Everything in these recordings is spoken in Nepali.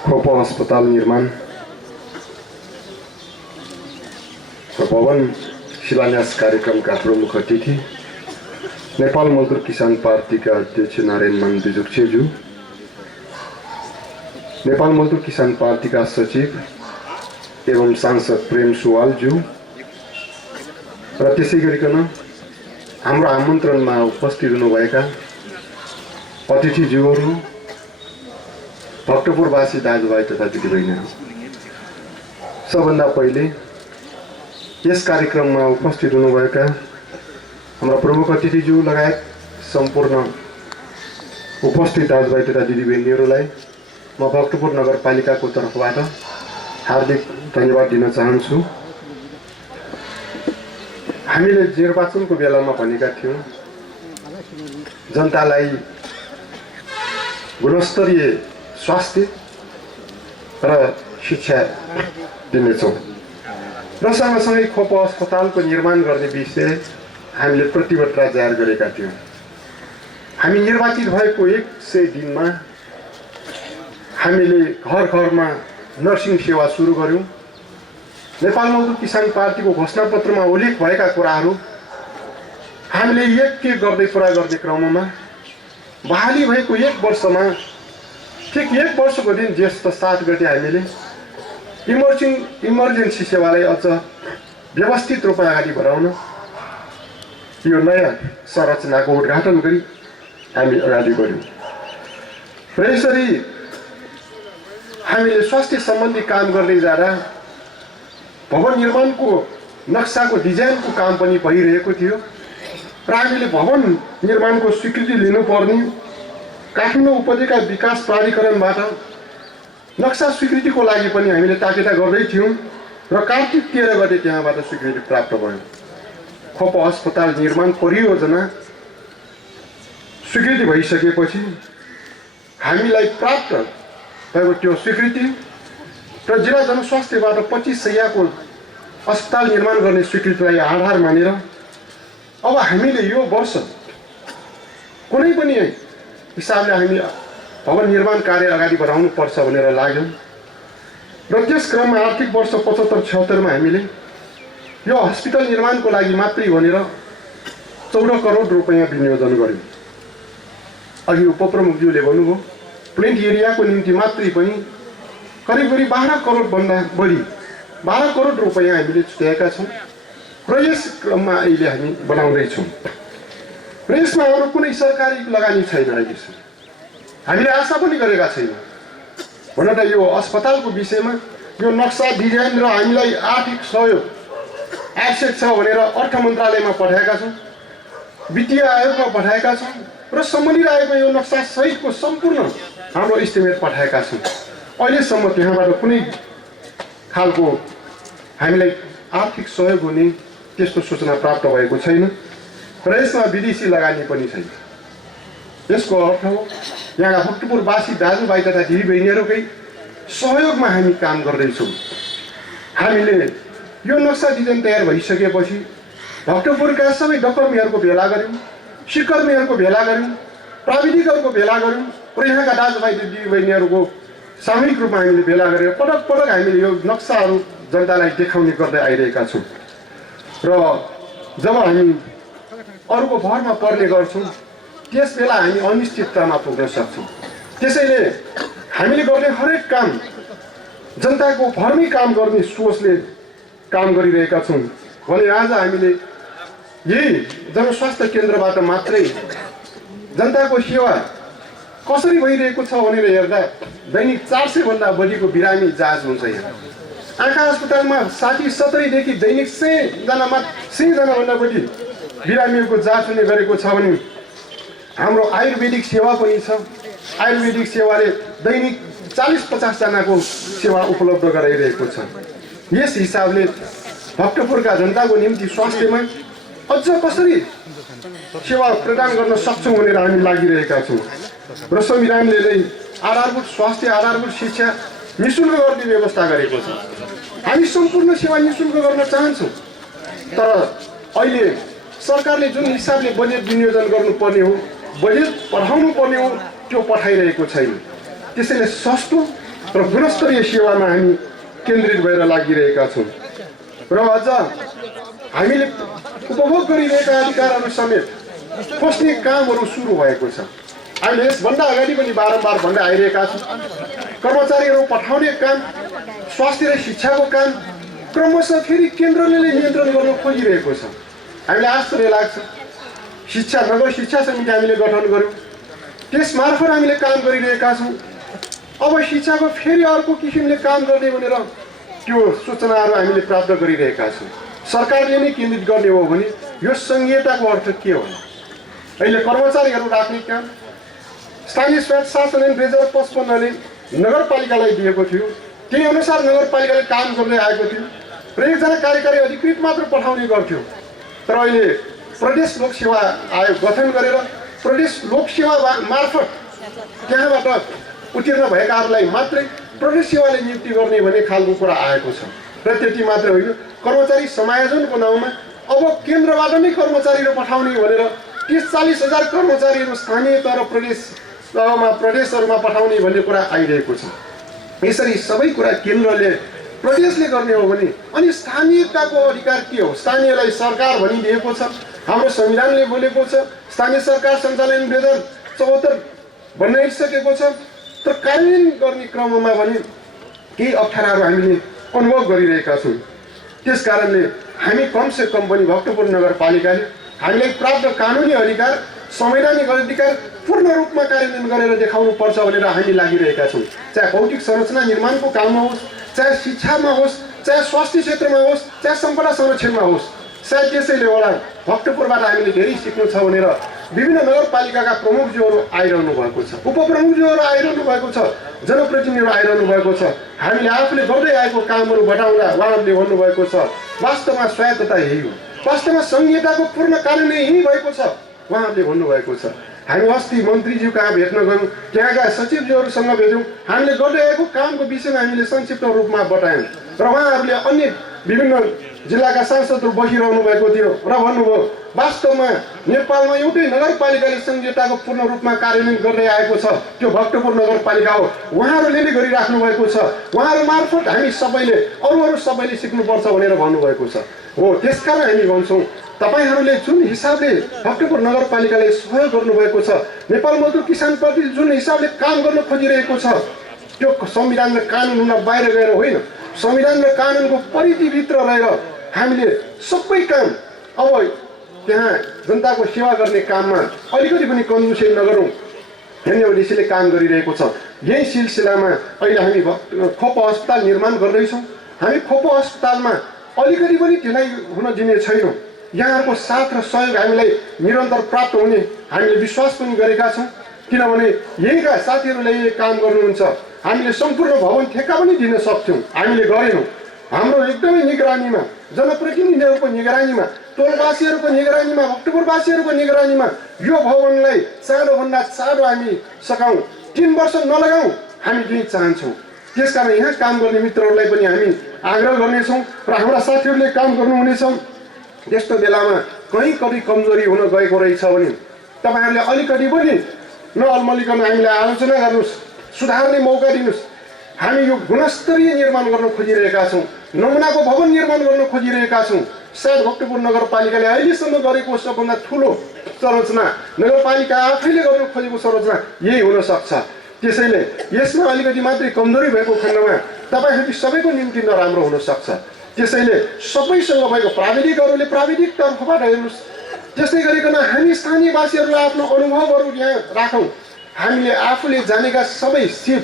खोपो अस्पताल निर्माण र भवन शिलान्यास कार्यक्रमका प्रमुख अतिथि नेपाल मजदुर किसान पार्टीका अध्यक्ष नारायण मान बिजुक्छेज्यू, नेपाल मजदुर किसान पार्टीका सचिव एवं सांसद प्रेम सुवालज्यू र त्यसै गरिकन हाम्रो आमन्त्रणमा उपस्थित हुनुभएका अतिथिज्यूहरू, भक्तपुरवासी दाजुभाइ तथा दिदीबहिनीहरू, सबभन्दा पहिले यस कार्यक्रममा उपस्थित हुनुभएका हाम्रा प्रमुख अतिथिज्यू लगायत सम्पूर्ण उपस्थित दाजुभाइ तथा दिदीबहिनीहरूलाई म भक्तपुर नगरपालिकाको तर्फबाट हार्दिक धन्यवाद दिन चाहन्छु। हामीले निर्वाचनको बेलामा भनेका थियौँ जनतालाई गुणस्तरीय स्वास्थ्य र शिक्षा दिनेछौँ र सँगसँगै खोप अस्पतालको निर्माण गर्ने विषय हामीले प्रतिबद्धता जाहेर गरेका थियौँ। हामी निर्वाचित भएको 100 दिनमा हामीले घर घरमा नर्सिङ सेवा सुरु गर्यौँ। नेपाल मजदुर किसान पार्टीको घोषणापत्रमा उल्लेख भएका कुराहरू हामीले एक गर्दै पुरा गर्ने क्रममा बहाली भएको 1 वर्षमा ठिक 1 वर्षको दिन ज्येष्ठ 7 गते हामीले इमर्जेन्सी सेवालाई अझ व्यवस्थित रूपमा अगाडि बढाउन यो नयाँ संरचनाको उद्घाटन गरी हामी अगाडि बढ्यौँ र यसरी हामीले स्वास्थ्य सम्बन्धी काम गर्दै जाँदा भवन निर्माणको नक्साको डिजाइनको काम पनि भइरहेको थियो र हामीले भवन निर्माणको स्वीकृति लिनुपर्ने काठमाडौँ उपत्यका विकास प्राधिकरणबाट नक्सा स्वीकृतिको लागि पनि हामीले ताकेता गर्दै थियौँ र कार्तिक 13 गते त्यहाँबाट स्वीकृति प्राप्त भयो। खोप अस्पताल निर्माण परियोजना स्वीकृति भइसकेपछि हामीलाई प्राप्त भएको त्यो स्वीकृति र जिल्ला जनस्वास्थ्यबाट 25 शय्याको अस्पताल निर्माण गर्ने स्वीकृतिलाई आधार मानेर अब हामीले यो वर्ष कुनै पनि हिसाबले हामी भवन निर्माण कार्य अगाडि बढाउनु पर्छ भनेर लाग्यौँ र त्यस क्रममा आर्थिक वर्ष 75-76 मा हामीले यो हस्पिटल निर्माणको लागि मात्रै भनेर 14 करोड रुपैयाँ विनियोजन गर्यौँ। अघि उपप्रमुखज्यूले भन्नुभयो प्लेन्ट एरियाको निम्ति मात्रै पनि करिब 12 करोड भन्दा बढी 12 करोड रुपैयाँ हामीले छुट्याएका छौँ र यस क्रममा अहिले हामी बनाउँदैछौँ र यसमा अरू कुनै सरकारी लगानी छैन। अहिलेसम्म हामीले आशा पनि गरेका छैनौँ। हुन त यो अस्पतालको विषयमा यो नक्सा डिजाइन र हामीलाई आर्थिक सहयोग आवश्यक छ भनेर अर्थ मन्त्रालयमा पठाएका छौँ, वित्तीय आयोगमा पठाएका छौँ र सम्बन्धित आयोगमा यो नक्सा सहितको सम्पूर्ण हाम्रो इस्टिमेट पठाएका छौँ। अहिलेसम्म त्यहाँबाट कुनै खालको हामीलाई आर्थिक सहयोग हुने त्यस्तो सूचना प्राप्त भएको छैन र यसमा विदेशी लगानी पनि छैन। यसको अर्थ हो यहाँ भक्तपुरवासी दाजुभाइ तथा दिदीबहिनीहरूकै सहयोगमा हामी काम गर्दैछौँ। हामीले यो नक्सा डिजाइन तयार भइसकेपछि भक्तपुरका सबै डकर्मीहरूको भेला गऱ्यौँ, सिकर्मीहरूको भेला गऱ्यौँ, प्राविधिकहरूको भेला गऱ्यौँ र यहाँका दाजुभाइ दिदीबहिनीहरूको सामूहिक रूपमा हामीले भेला गरेर पटक पटक हामीले यो नक्साहरू जनतालाई देखाउने गर्दै आइरहेका छौँ र जब हामी अरूको भरमा पर्ने गर्छौँ त्यस बेला हामी अनिश्चिततामा पुग्न सक्छौँ। त्यसैले हामीले गर्ने हरेक काम जनताको भरमै काम गर्ने सोचले काम गरिरहेका छौँ भने आज हामीले यही जनस्वास्थ्य केन्द्रबाट मात्रै जनताको सेवा कसरी भइरहेको छ भनेर हेर्दा दैनिक 400 भन्दा बढीको बिरामी जाँच हुन्छ। यहाँ आँखा अस्पतालमा 60-70 देखि दैनिक 100 जना भन्दा बढी बिरामीहरूको जाँच हुने गरेको छ भने हाम्रो आयुर्वेदिक सेवा पनि छ। आयुर्वेदिक सेवाले दैनिक 40-50 जनाको सेवा उपलब्ध गराइरहेको छ। यस हिसाबले भक्तपुरका जनताको निम्ति स्वास्थ्यमा अझ कसरी सेवा प्रदान गर्न सक्छौँ भनेर हामी लागिरहेका छौँ र संविधानले नै आधारभूत स्वास्थ्य आधारभूत शिक्षा निःशुल्क गर्ने व्यवस्था गरेको छ। हामी सम्पूर्ण सेवा निःशुल्क गर्न चाहन्छौँ तर अहिले सरकारले जुन हिसाबले बजेट विनियोजन गर्नुपर्ने हो, बजेट पठाउनु पर्ने हो, त्यो पठाइरहेको छैन। त्यसैले सस्तो तर गुणस्तरीय सेवामा हामी केन्द्रित भएर लागिरहेका छौँ र अझ हामीले उपभोग गरिरहेका अधिकारहरू समेत खोज्ने कामहरू सुरु भएको छ। हामीले यसभन्दा अगाडि पनि बारम्बार भन्दै आइरहेका छौँ, कर्मचारीहरू पठाउने काम, स्वास्थ्य र शिक्षाको काम क्रमशः फेरि केन्द्रले नियन्त्रण गर्न खोजिरहेको छ। हामीलाई आश्चर्य लाग्छ, शिक्षा नगर शिक्षा समिति हामीले गठन गर्यौँ, त्यसमार्फत हामीले काम गरिरहेका छौँ। अब शिक्षाको फेरि अर्को किसिमले काम गर्ने भनेर त्यो सूचनाहरू हामीले प्राप्त गरिरहेका छौँ। सरकारले नै केन्द्रित गर्ने हो भने यो संहिताको अर्थ के हो? अहिले कर्मचारीहरू राख्ने काम स्थानीय स्वायत्त शासन ऐन 2055ले नगरपालिकालाई दिएको थियो, त्यही अनुसार नगरपालिकाले काम गर्दै आएको थियो र एकजना कार्यकारी अधिकृत मात्र पठाउने गर्थ्यो। तर अहिले प्रदेश लोकसेवा आयोग गठन गरेर प्रदेश लोकसेवा मार्फत त्यहाँबाट उत्तीर्ण भएकाहरूलाई मात्रै प्रदेश सेवाले नियुक्ति गर्ने भन्ने खालको कुरा आएको छ। र त्यति मात्र होइन, कर्मचारी समायोजनको नाउँमा अब केन्द्रबाट नै कर्मचारीहरू पठाउने भनेर 30-40,000 कर्मचारीहरू स्थानीय तर प्रदेशहरूमा पठाउने भन्ने कुरा आइरहेको छ। यसरी सबै कुरा केन्द्रले प्रदेशले गर्ने हो भने अनि स्थानीयताको अधिकार के हो? स्थानीयलाई सरकार भनिदिएको छ, हाम्रो संविधानले बोलेको छ, स्थानीय सरकार सञ्चालन 2074 बनाइसकेको छ। तर कार्यान्वयन गर्ने क्रममा भने केही अप्ठ्याराहरू हामीले अनुभव गरिरहेका छौँ। त्यस कारणले हामी कमसे कम पनि भक्तपुर नगरपालिकाले हामीलाई प्राप्त कानुनी अधिकार, संवैधानिक अधिकार पूर्ण रूपमा कार्यान्वयन गरेर देखाउनु पर्छ भनेर हामी लागिरहेका छौँ। चाहे भौतिक संरचना निर्माणको काममा होस्, चाहे शिक्षामा होस्, चाहे स्वास्थ्य क्षेत्रमा होस्, चाहे सम्पदा संरक्षणमा होस्। सायद त्यसैले होला भक्तपुरबाट हामीले धेरै सिक्नु छ भनेर विभिन्न नगरपालिकाका प्रमुखज्यूहरू आइरहनु भएको छ, उपप्रमुखज्यूहरू आइरहनु भएको छ, जनप्रतिनिधिहरू आइरहनु भएको छ। हामीले आफूले गर्दै आएको कामहरू बढाउँदा उहाँहरूले भन्नुभएको छ वास्तवमा स्वायत्तता यही हो, वास्तवमा संहिताको पूर्ण कार्यान्वयन यही भएको छ उहाँहरूले भन्नुभएको छ। हामी अस्ति मन्त्रीज्यू कहाँ भेट्न गयौँ, त्यहाँका सचिवज्यूहरूसँग भेट्यौँ, हामीले गर्दै आएको कामको विषयमा हामीले संक्षिप्त रूपमा बतायौँ र उहाँहरूले अन्य विभिन्न जिल्लाका सांसदहरू बसिरहनु भएको थियो र भन्नुभयो वास्तवमा नेपालमा एउटै नगरपालिकाले संहिताको पूर्ण रूपमा कार्यान्वयन गर्दै आएको छ, त्यो भक्तपुर नगरपालिका हो। उहाँहरूले नै गरिराख्नु भएको छ, उहाँहरू मार्फत हामी सबैले अरू सबैले सिक्नुपर्छ भनेर भन्नुभएको छ। हो, त्यसकारण हामी भन्छौँ तपाईहरूले जुन हिसाबले भक्तपुर नगरपालिकाले सहयोग गर्नुभएको छ, नेपाल मजदुर किसान पार्टी जुन हिसाबले काम गर्न खोजिरहेको छ, त्यो संविधान र कानुनमा बाहिर गएर होइन, संविधान र कानुनको परिधिभित्र रहेर हामीले सबै काम अब त्यहाँ जनताको सेवा गर्ने काममा अलिकति पनि कन्जुसी नगरौँ भन्ने उद्देश्यले काम गरिरहेको छ। यही सिलसिलामा अहिले हामी खोप अस्पताल निर्माण गर्दैछौँ। हामी खोप अस्पतालमा अलिकति पनि ढिलाइ हुन दिने छैनौँ। यहाँहरूको साथ र सहयोग हामीलाई निरन्तर प्राप्त हुने हामीले विश्वास पनि गरेका छौँ, किनभने यहीँका साथीहरूले काम गर्नुहुन्छ। हामीले सम्पूर्ण भवन ठेक्का पनि दिन सक्छौँ, हामीले गरेनौँ। हाम्रो एकदमै निगरानीमा, जनप्रतिनिधिहरूको निगरानीमा, टोलवासीहरूको निगरानीमा, भक्तपुरवासीहरूको निगरानीमा यो भवनलाई चाँडोभन्दा चाँडो हामी सकाउँ, 3 वर्ष नलगाउँ, हामी त्यही चाहन्छौँ। त्यसकारण यहाँ काम गर्ने मित्रहरूलाई पनि हामी आग्रह गर्नेछौँ र हाम्रा साथीहरूले काम गर्नुहुनेछ। त्यस्तो बेलामा कहीँ कति कमजोरी हुन गएको रहेछ भने तपाईँहरूले अलिकति पनि नअल्मलिकन हामीलाई आलोचना गर्नुहोस्, सुधार्ने मौका दिनुहोस्। हामी यो गुणस्तरीय निर्माण गर्न खोजिरहेका छौँ, नमुनाको भवन निर्माण गर्न खोजिरहेका छौँ। सायद भक्तपुर नगरपालिकाले अहिलेसम्म गरेको सबभन्दा ठुलो संरचना, नगरपालिका आफैले गर्न खोजेको संरचना यही हुन सक्छ। त्यसैले यसमा अलिकति मात्रै कमजोरी भएको खण्डमा तपाईँहरू सबैको निम्ति नराम्रो हुन सक्छ। त्यसैले सबैसँग भएको प्राविधिकहरूले प्राविधिक तर्फबाट हेर्नुहोस्। त्यस्तै गरिकन हामी स्थानीयवासीहरूलाई आफ्नो अनुभवहरू यहाँ राखौँ, हामीले आफूले जानेका सबै सिप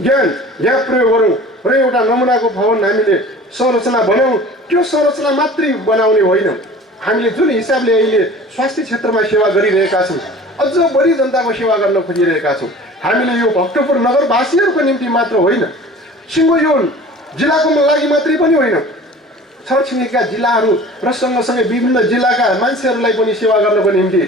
ज्ञान यहाँ प्रयोग गरौँ र एउटा नमुनाको भवन हामीले संरचना बनाऊँ। त्यो संरचना मात्रै बनाउने होइन, हामीले जुन हिसाबले अहिले स्वास्थ्य क्षेत्रमा सेवा गरिरहेका छौँ, अझ बढी जनताको सेवा गर्न खोजिरहेका छौँ। हामीले यो भक्तपुर नगरवासीहरूको निम्ति मात्र होइन, सिङ्गो यो जिल्लाको लागि मात्रै पनि होइन, छरछिमेकीका जिल्लाहरू र सँगसँगै विभिन्न जिल्लाका मान्छेहरूलाई पनि सेवा गर्नको निम्ति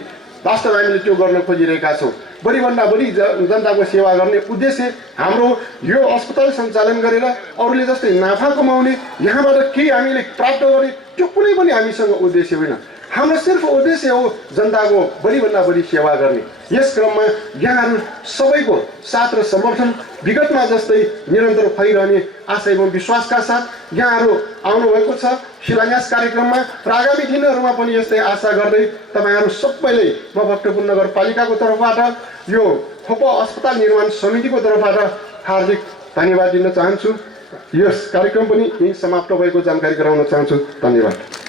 वास्तवमा हामीले त्यो गर्न खोजिरहेका छौँ। बढीभन्दा बढी जनताको सेवा गर्ने उद्देश्य हाम्रो यो अस्पताल सञ्चालन गरेर अरूले जस्तै नाफा कमाउने, यहाँबाट केही हामीले प्राप्त गर्ने त्यो कुनै पनि हामीसँग उद्देश्य होइन। हाम्रो सिर्फ उद्देश्य हो जनताको बढीभन्दा बढी सेवा गर्ने। यस क्रममा यहाँहरू सबैको साथ र समर्थन विगतमा जस्तै निरन्तर भइरहने आशा एवं विश्वासका साथ यहाँहरू आउनुभएको छ शिलान्यास कार्यक्रममा र आगामी दिनहरूमा पनि यस्तै आशा गर्दै तपाईँहरू सबैले म भक्तपुर नगरपालिकाको तर्फबाट यो थोपो अस्पताल निर्माण समितिको तर्फबाट हार्दिक धन्यवाद दिन चाहन्छु। यस कार्यक्रम पनि यही समाप्त भएको जानकारी गराउन चाहन्छु। धन्यवाद।